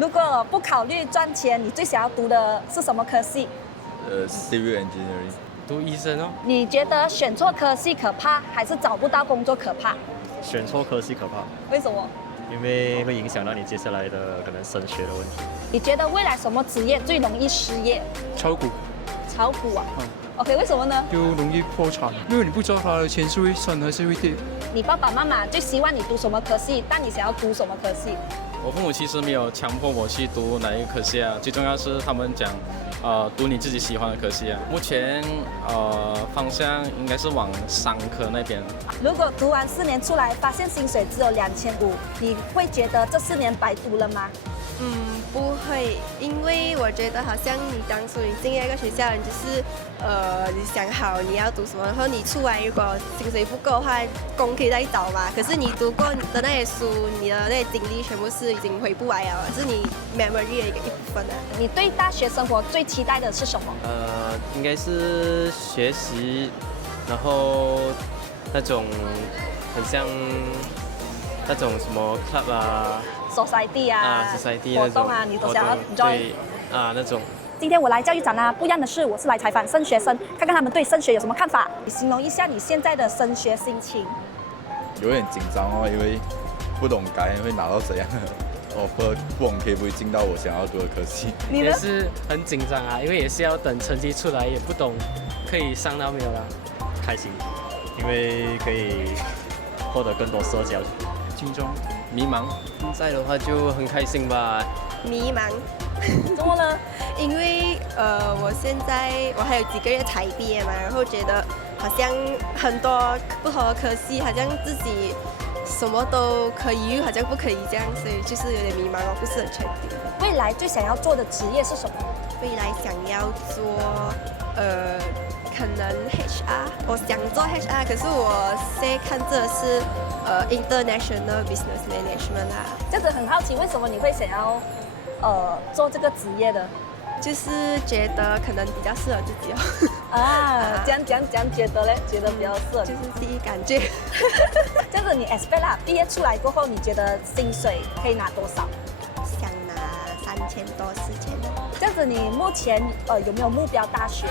如果不考虑赚钱，你最想要读的是什么科系？ Civil Engineering。读医生哦。你觉得选错科系可怕，还是找不到工作可怕？选错科系可怕，为什么？因为会影响到你接下来的可能升学的问题。你觉得未来什么职业最容易失业？炒股炒股啊。OK， 为什么呢？就容易破产，因为你不知道他的钱是会升还是会跌。你爸爸妈妈最希望你读什么科系，但你想要读什么科系？我父母其实没有强迫我去读哪一个科系啊，最重要是他们讲，读你自己喜欢的科系啊。目前方向应该是往商科那边。如果读完4年出来，发现薪水只有2500，你会觉得这4年白读了吗？不会，因为我觉得好像你当初你进那个学校，你就是你想好你要读什么，然后你出来如果薪水不够的话，工可以再找嘛。可是你读过的那些书，你的那些经历全部是已经回不来了，是你 memory 的一部分啊。你对大学生活最期待的是什么？应该是学习，然后那种很像那种什么 club 啊。society 啊，society 活动啊，你都想要 join 那种。今天我来教育展啊，不一样的是，我是来采访升学生，看看他们对升学有什么看法。你形容一下你现在的升学心情。有点紧张哦，因为不懂该会拿到怎样的 offer， 不懂可以不会进到我想要读的科系。你呢？也是很紧张啊，因为也是要等成绩出来，也不懂可以上到没有啦。开心，因为可以获得更多社交。紧张。迷茫。现在的话就很开心吧。迷茫。怎么了？因为我现在还有几个月才毕业嘛，然后觉得好像很多不同的科系，好像自己什么都可以，又好像不可以这样，所以就是有点迷茫，我不是很确定。未来最想要做的职业是什么？未来想要做可能 HR， 我想做 HR， 可是我现在看这是International Business Management 啦。这样子很好奇，为什么你会想要做这个职业的？就是觉得可能比较适合自己哦。这样觉得嘞？觉得比较适合，就是第一感觉。这样子你 expect 啦，毕业出来过后，你觉得薪水可以拿多少？想拿3000多4000。这样子你目前有没有目标大学？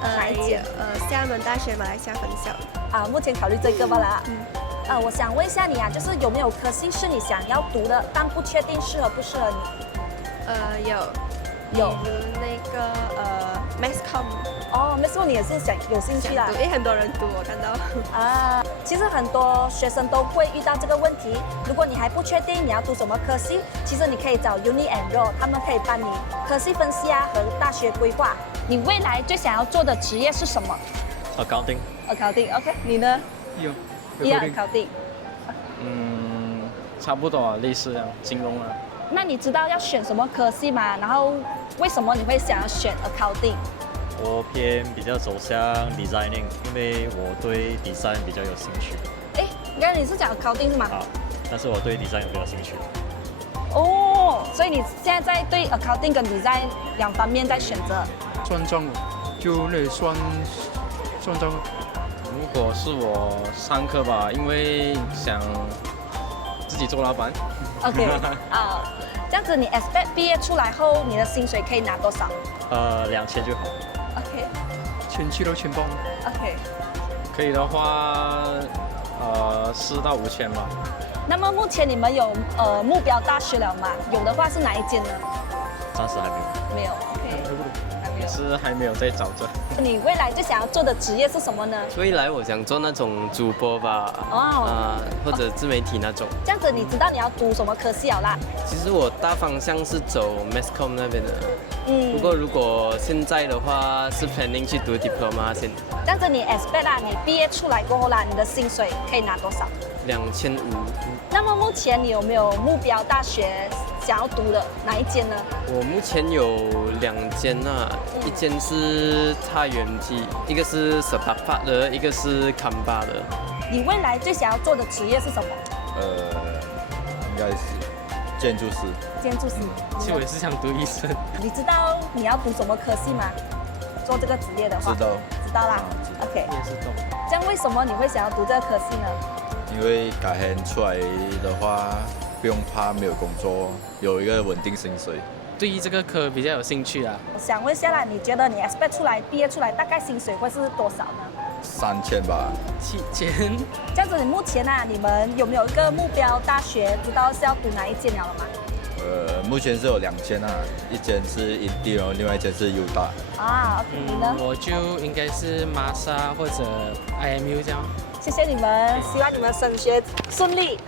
哪一间？厦门大学马来西亚分校。目前考虑这个吧啦。我想问一下你啊，就是有没有科系是你想要读的，但不确定适合不适合你？有，比如那个Masscom。Masscom 你也是有兴趣啦？因为很多人读，我看到。其实很多学生都会遇到这个问题。如果你还不确定你要读什么科系，其实你可以找 Uni Enroll， 他们可以帮你科系分析和大学规划。你未来最想要做的职业是什么 ？Accounting。OK， 你呢？一样 Accounting。差不多啊，类似这样，金融啊。那你知道要选什么科系吗？然后为什么你会想要选 Accounting？ 我偏比较走向 designing， 因为我对 design 比较有兴趣。刚才你是讲 Accounting 是吗？但是我对 design 比较有兴趣。所以你现在对 Accounting 跟 design 2方面在选择。算账，就那里算账。如果是我上课吧，因为想自己做老板。OK， 这样子你 expect 毕业出来后，你的薪水可以拿多少？2000就好。OK。1700到1800。OK。可以的话，4到5000吧。那么目前你们有目标大学了吗？有的话是哪一间呢？暂时还没有。没有 ，OK。也是还没有在找着。你未来最想要做的职业是什么呢？未来我想做那种主播吧，或者自媒体那种。这样子你知道你要读什么科系了啦？其实我大方向是走 Masscom 那边的。不过如果现在的话是 planning 去读 diploma 先。这样子你 expect 啦，你毕业出来过后啦，你的薪水可以拿多少？2500。那么目前你有没有目标大学想要读的哪一间呢？我目前有2间啊，一间是太原机，一个是 Sepakat 的，一个是 Kamba 的。你未来最想要做的职业是什么？应该是建筑师。建筑师。其实我也是想读医生。你知道你要读什么科系吗？做这个职业的话。知道。知道啦。OK。也是懂。这样为什么你会想要读这个科系呢？因为改天出来的话，不用怕没有工作，有一个稳定薪水。对于这个科比较有兴趣啊。我想问下来，你觉得你 expect 出来毕业出来大概薪水会是多少呢3000吧。7000。这样子，你目前啊，你们有没有一个目标大学，知道是要读哪一间了吗？目前是有2间啊，一间是印地，然后另外一间是 U 大。啊，OK，你呢？我就应该是玛莎或者 IMU 这样。谢谢你们，希望你们升学顺利。